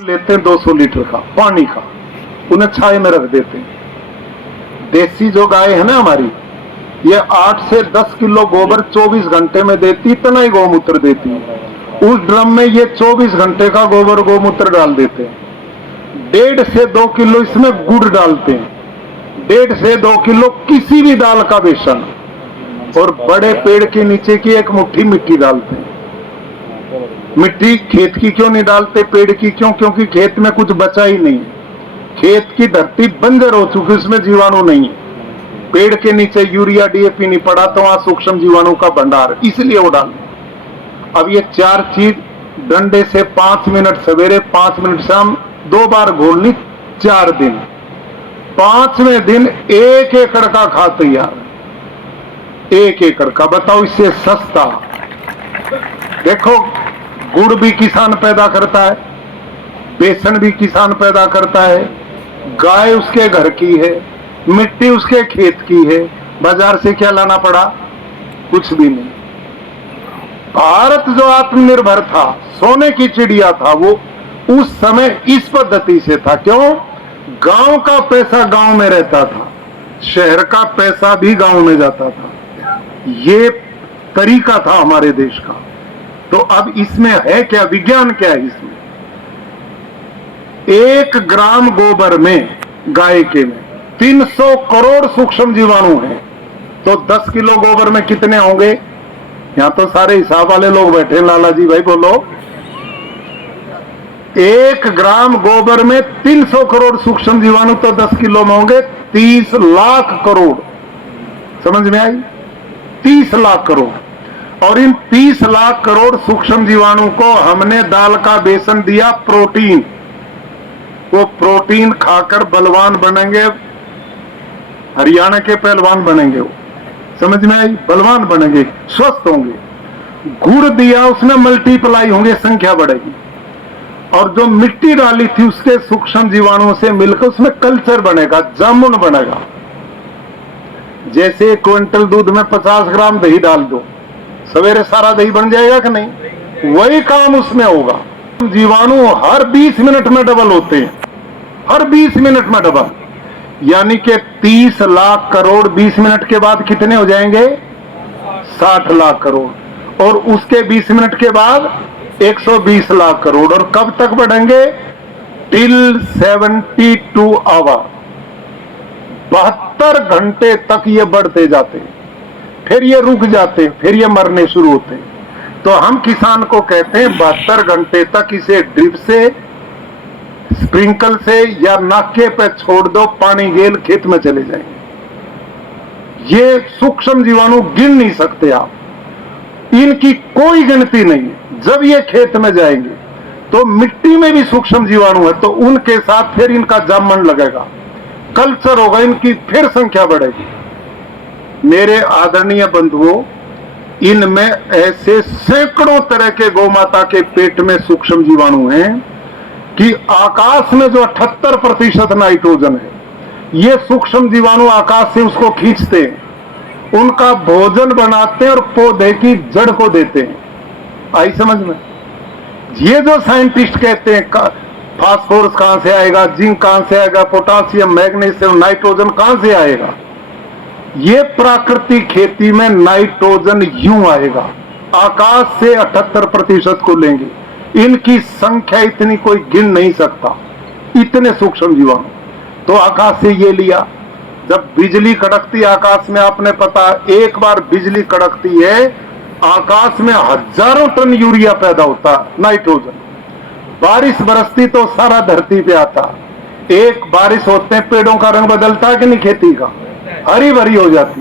लेते हैं 200 लीटर का पानी का, उन्हें छाए में रख देते हैं। देसी जो गाय है ना हमारी, ये 8 से 10 किलो गोबर 24 घंटे में देती, इतना ही गौमूत्र देती है। उस ड्रम में ये 24 घंटे का गोबर गौमूत्र डाल देते हैं। 1.5 से 2 किलो इसमें गुड़ डालते हैं, 1.5 से 2 किलो किसी भी दाल का बेसन, और बड़े पेड़ के नीचे की एक मुट्ठी मिट्टी डालते हैं। मिट्टी खेत की क्यों नहीं डालते, पेड़ की क्यों? क्योंकि खेत में कुछ बचा ही नहीं, खेत की धरती बंजर हो चुकी, उसमें जीवाणु नहीं है। पेड़ के नीचे यूरिया डीएपी नहीं पड़ा तो वहां सूक्ष्म जीवाणु का भंडार, इसलिए वो डाल। अब ये 4 चीज डंडे से 5 मिनट सवेरे 5 मिनट शाम 2 बार घोलनी, 4 दिन। 5वें दिन 1 एकड़ का खाद तैयार, 1 एकड़ का। बताओ इससे सस्ता। देखो गुड़ भी किसान पैदा करता है, बेसन भी किसान पैदा करता है, गाय उसके घर की है, मिट्टी उसके खेत की है, बाजार से क्या लाना पड़ा? कुछ भी नहीं। भारत जो आत्मनिर्भर था, सोने की चिड़िया था, वो उस समय इस पद्धति से था। क्यों? गांव का पैसा गांव में रहता था, शहर का पैसा भी गांव में जाता था। ये तरीका था हमारे देश का। तो अब इसमें है क्या? विज्ञान क्या है इसमें? 1 ग्राम गोबर में, गाय के में 300 करोड़ सूक्ष्म जीवाणु हैं। तो 10 किलो गोबर में कितने होंगे? यहां तो सारे हिसाब वाले लोग बैठे। लाला जी भाई बोलो। 1 ग्राम गोबर में 300 करोड़ सूक्ष्म जीवाणु, तो 10 किलो में होंगे 30 लाख करोड़। समझ में आई? 30 लाख करोड़। और इन 30 लाख करोड़ सूक्ष्म जीवाणु को हमने दाल का बेसन दिया प्रोटीन। वो प्रोटीन खाकर बलवान बनेंगे, हरियाणा के पहलवान बनेंगे। वो समझ में आई? बलवान बनेंगे, स्वस्थ होंगे। गुड़ दिया, उसमें मल्टीप्लाई होंगे, संख्या बढ़ेगी। और जो मिट्टी डाली थी उसके सूक्ष्म जीवाणुओं से मिलकर उसमें कल्चर बनेगा, जामुन बनेगा। जैसे क्विंटल दूध में 50 ग्राम दही डाल दो, सवेरे सारा दही बन जाएगा कि नहीं? वही काम उसमें होगा। जीवाणु हर 20 मिनट में डबल होते हैं, हर 20 मिनट में डबल। यानी कि 30 लाख करोड़ 20 मिनट के बाद कितने हो जाएंगे? 60 लाख करोड़। और उसके 20 मिनट के बाद 120 लाख करोड़। और कब तक बढ़ेंगे? टिल 72 आवर, 72 घंटे तक ये बढ़ते जाते हैं, फिर ये रुक जाते हैं, फिर ये मरने शुरू होते हैं। तो हम किसान को कहते हैं 72 घंटे तक इसे ड्रिप से, स्प्रिंकल से या नाके पे छोड़ दो, पानी गेल खेत में चले जाएंगे। ये सूक्ष्म जीवाणु गिन नहीं सकते आप, इनकी कोई गिनती नहीं है। जब ये खेत में जाएंगे तो मिट्टी में भी सूक्ष्म जीवाणु है, तो उनके साथ फिर इनका जामन लगेगा, कल्चर होगा, इनकी फिर संख्या बढ़ेगी। मेरे आदरणीय बंधुओं, इनमें ऐसे सैकड़ों तरह के गौ माता के पेट में सूक्ष्म जीवाणु हैं कि आकाश में जो 78% नाइट्रोजन है, ये सूक्ष्म जीवाणु आकाश से उसको खींचते हैं, उनका भोजन बनाते हैं और पौधे की जड़ को देते हैं। आई समझ में? ये जो साइंटिस्ट कहते हैं फास्फोरस कहां से आएगा, जिंक कहां से आएगा, पोटासियम, मैग्नीशियम, नाइट्रोजन कहां से आएगा? ये प्राकृतिक खेती में नाइट्रोजन यूं आएगा, आकाश से 78% को लेंगे। इनकी संख्या इतनी कोई गिन नहीं सकता, इतने सूक्ष्म जीवाणु। तो आकाश से ये लिया। जब बिजली कड़कती आकाश में, आपने पता, एक बार बिजली कड़कती है, आकाश में हजारों टन यूरिया पैदा होता, नाइट्रोजन। बारिश बरसती तो सारा धरती पे आता। एक बारिश होते हैं पेड़ों का रंग बदलता कि नहीं? खेती का हरी भरी हो जाती।